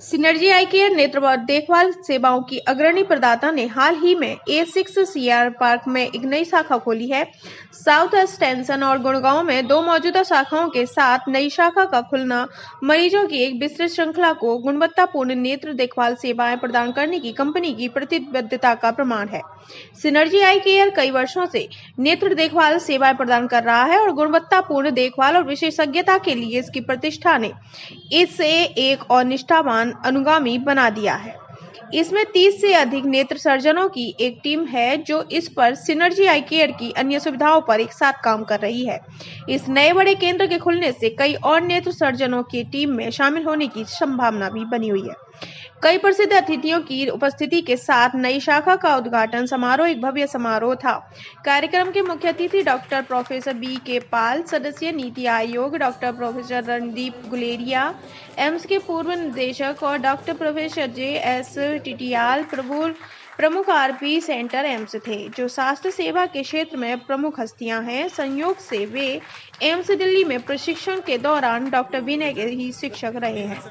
Synergy आई care नेत्र देखभाल सेवाओं की अग्रणी प्रदाता ने हाल ही में A6 CR पार्क में एक नई शाखा खोली है। साउथ एक्सटेंशन और गुड़गांव में 2 मौजूदा शाखाओं के साथ नई शाखा का खुलना मरीजों की एक विस्तृत श्रृंखला को गुणवत्तापूर्ण नेत्र देखभाल सेवाएं प्रदान करने की कंपनी की प्रतिबद्धता का प्रमाण है। सिनर्जी आई केयर कई वर्षों से नेत्र देखभाल सेवाएं प्रदान कर रहा है और गुणवत्तापूर्ण देखभाल और विशेषज्ञता के लिए इसकी प्रतिष्ठा ने इसे एक और निष्ठावान अनुगामी बना दिया है। इसमें 30 से अधिक नेत्र सर्जनों की एक टीम है जो इस पर सिनर्जी आई केयर की अन्य सुविधाओं पर एक साथ काम कर रही है। इस नए बड़े केंद्र के खुलने से कई और नेत्र सर्जनों की टीम में शामिल होने की संभावना भी बनी हुई है। कई प्रसिद्ध अतिथियों की उपस्थिति के साथ नई शाखा का उद्घाटन समारोह एक भव्य समारोह था। कार्यक्रम के मुख्य अतिथि डॉक्टर प्रोफेसर B.K. पाल, सदस्य NITI Aayog doctor professor Randeep Guleria, AIIMS के पूर्व निदेशक और डॉक्टर प्रोफेसर J.S. टिटियाल प्रमुख RP सेंटर एम्स थे, जो स्वास्थ्य सेवा के क्षेत्र में प्रमुख हस्तियां हैं। संयोग से वे एम्स दिल्ली में प्रशिक्षण के दौरान डॉक्टर विनय के ही शिक्षक रहे हैं।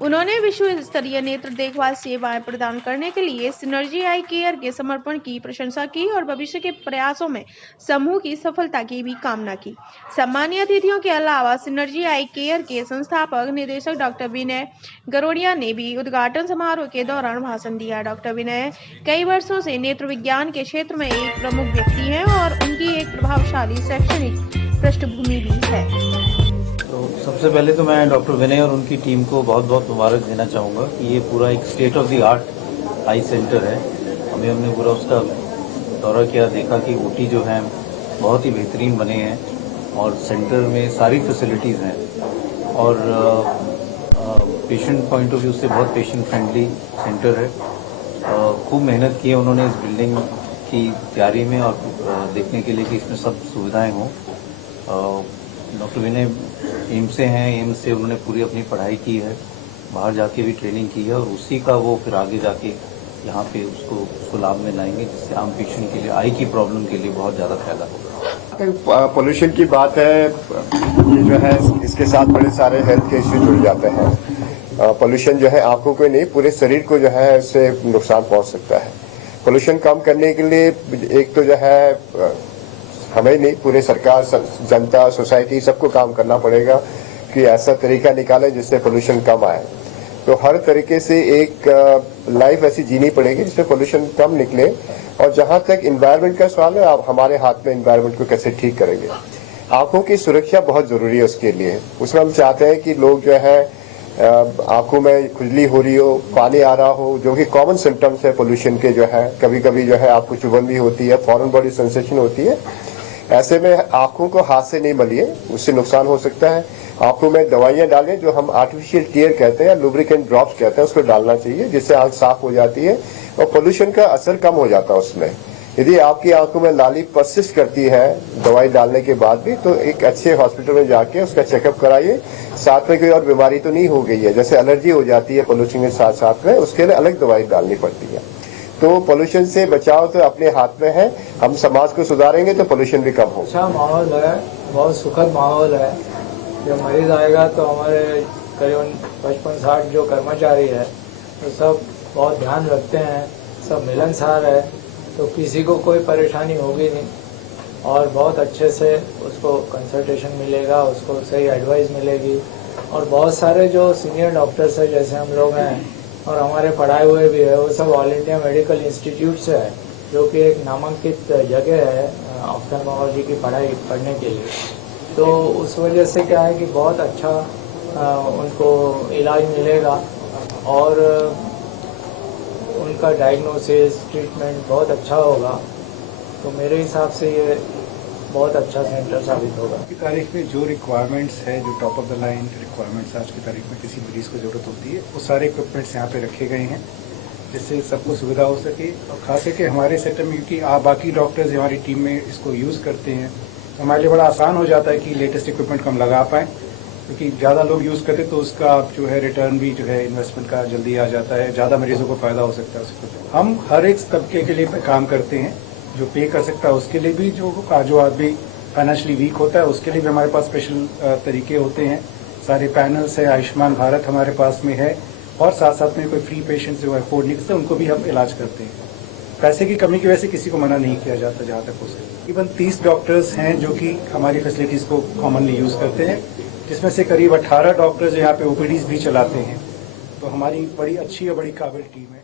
उन्होंने विश्व स्तरीय नेत्र देखभाल सेवाएं प्रदान करने के लिए सिनर्जी आई केयर के समर्पण की प्रशंसा की और भविष्य के प्रयासों में समूह की सफलता की भी कामना की। सम्मानीय अतिथियों के अलावा सिनर्जी आई केयर के संस्थापक निदेशक डॉक्टर विनय गरोडिया ने भी उद्घाटन समारोह के दौरान भाषण दिया। डॉक्टर विनय कई वर्षों से नेत्र विज्ञान के क्षेत्र में एक प्रमुख व्यक्ति हैं और उनकी एक प्रभावशाली शैक्षणिक पृष्ठभूमि भी है। तो सबसे पहले तो मैं डॉक्टर विनय और उनकी टीम को बहुत बहुत मुबारक देना चाहूँगा कि ये पूरा एक state of the art I centre है। हमने पूरा उसका दौरा किया, देखा कि OT जो हैं बहुत ही बेहतरीन बने हैं और सेंटर में सारी फैसिलिटीज़ हैं और पेशेंट पॉइंट ऑफ व्यू से बहुत पेशेंट फ्रेंडली सेंटर है। खूब मेहनत की है उन्होंने इस बिल्डिंग की तैयारी में और देखने के लिए कि इसमें सब सुविधाएँ हों। डॉक्टर विनय एम्स से हैं, एम्स से उन्होंने पूरी अपनी पढ़ाई की है, बाहर जाके भी ट्रेनिंग की है और उसी का वो फिर आगे जाके यहाँ पे उसको लाभ में लाएंगे, जिससे आम पेशेंट के लिए आई की प्रॉब्लम के लिए बहुत ज़्यादा फायदा होगा। पोल्यूशन की बात है, ये जो है इसके साथ बड़े सारे हेल्थ के इश्यू जुड़ जाते हैं। पोल्यूशन जो है आंखों को नहीं पूरे शरीर को जो है इससे नुकसान पहुँच सकता है। पोल्यूशन कम करने के लिए एक तो जो है हमें नहीं, पूरे सरकार, जनता, सोसाइटी सबको काम करना पड़ेगा कि ऐसा तरीका निकाले जिससे पोल्यूशन कम आए। तो हर तरीके से एक लाइफ ऐसी जीनी पड़ेगी जिसमें पोल्यूशन कम निकले। और जहां तक इन्वायरमेंट का सवाल है, आप हमारे हाथ में इन्वायरमेंट को कैसे ठीक करेंगे। आंखों की सुरक्षा बहुत जरूरी है उसके लिए। उसमें हम चाहते हैं कि लोग जो है आंखों में खुजली हो रही हो, पानी आ रहा हो, जो कि कॉमन सिम्टम्स है पोल्यूशन के, जो है कभी कभी जो है आपको चुभन भी होती है, फॉरेन बॉडी सेंसेशन होती है। ऐसे में आंखों को हाथ से नहीं मलिए, उससे नुकसान हो सकता है। आंखों में दवाइयां डालें जो हम आर्टिफिशियल टीयर कहते हैं या लुब्रिकेंट ड्रॉप्स कहते हैं, उसको डालना चाहिए जिससे आंख साफ हो जाती है और पोल्यूशन का असर कम हो जाता है उसमें। यदि आपकी आंखों में लाली परसिस्ट करती है दवाई डालने के बाद भी, तो एक अच्छे हॉस्पिटल में जाके उसका चेकअप कराइए। साथ में कोई और बीमारी तो नहीं हो गई है, जैसे एलर्जी हो जाती है पोल्यूशन के साथ साथ में, उसके लिए अलग दवाई डालनी पड़ती है। तो पोल्यूशन से बचाव तो अपने हाथ में है। हम समाज को सुधारेंगे तो पोल्यूशन भी कम होगा। अच्छा माहौल है, बहुत सुखद माहौल है। जब मरीज आएगा तो हमारे करीबन 55-60 जो कर्मचारी है तो सब बहुत ध्यान रखते हैं, सब मिलनसार है, तो किसी को कोई परेशानी होगी नहीं और बहुत अच्छे से उसको कंसल्टेशन मिलेगा, उसको सही एडवाइस मिलेगी। और बहुत सारे जो सीनियर डॉक्टर्स हैं जैसे हम लोग हैं और हमारे पढ़ाए हुए भी है, वो सब ऑल इंडिया मेडिकल इंस्टीट्यूट से है, जो कि एक नामांकित जगह है ऑफ्थेल्मोलॉजी की पढ़ाई पढ़ने के लिए। तो उस वजह से क्या है कि बहुत अच्छा उनको इलाज मिलेगा और उनका डायग्नोसिस, ट्रीटमेंट बहुत अच्छा होगा। तो मेरे हिसाब से ये बहुत अच्छा सेंटर साबित होगा। आज की तारीख में जो रिक्वायरमेंट्स है, जो top of the line requirements आज की तारीख में किसी मरीज़ को ज़रूरत होती है, वो सारे इक्विपमेंट्स यहाँ पे रखे गए हैं जिससे सबको सुविधा हो सके। और खास करके हमारे सेक्टर में, क्योंकि बाकी डॉक्टर्स हमारी टीम में इसको यूज़ करते हैं, तो हमारे लिए बड़ा आसान हो जाता है कि लेटेस्ट इक्विपमेंट हम लगा पाएँ, क्योंकि ज़्यादा लोग यूज़ करते तो उसका जो है रिटर्न भी जो है इन्वेस्टमेंट का जल्दी आ जाता है, ज़्यादा मरीजों को फ़ायदा हो सकता है उसको। हम हर एक तबके के लिए काम करते हैं, जो पे कर सकता है उसके लिए भी, जो आदमी फाइनेंशियली वीक होता है उसके लिए भी हमारे पास स्पेशल तरीके होते हैं। सारे पैनल्स है, आयुष्मान भारत हमारे पास में है और साथ साथ में कोई फ्री पेशेंट जो अफोर्ड नहीं करते उनको भी हम इलाज करते हैं। पैसे की कमी की वजह से किसी को मना नहीं किया जाता जहाँ तक हो सके। तकरीबन 30 डॉक्टर्स हैं जो कि हमारी फैसिलिटीज़ को कॉमनली यूज़ करते हैं, जिसमें से करीब 18 डॉक्टर्स यहाँ पे ओपीडीज भी चलाते हैं। तो हमारी बड़ी अच्छी और बड़ी काबिल टीम है।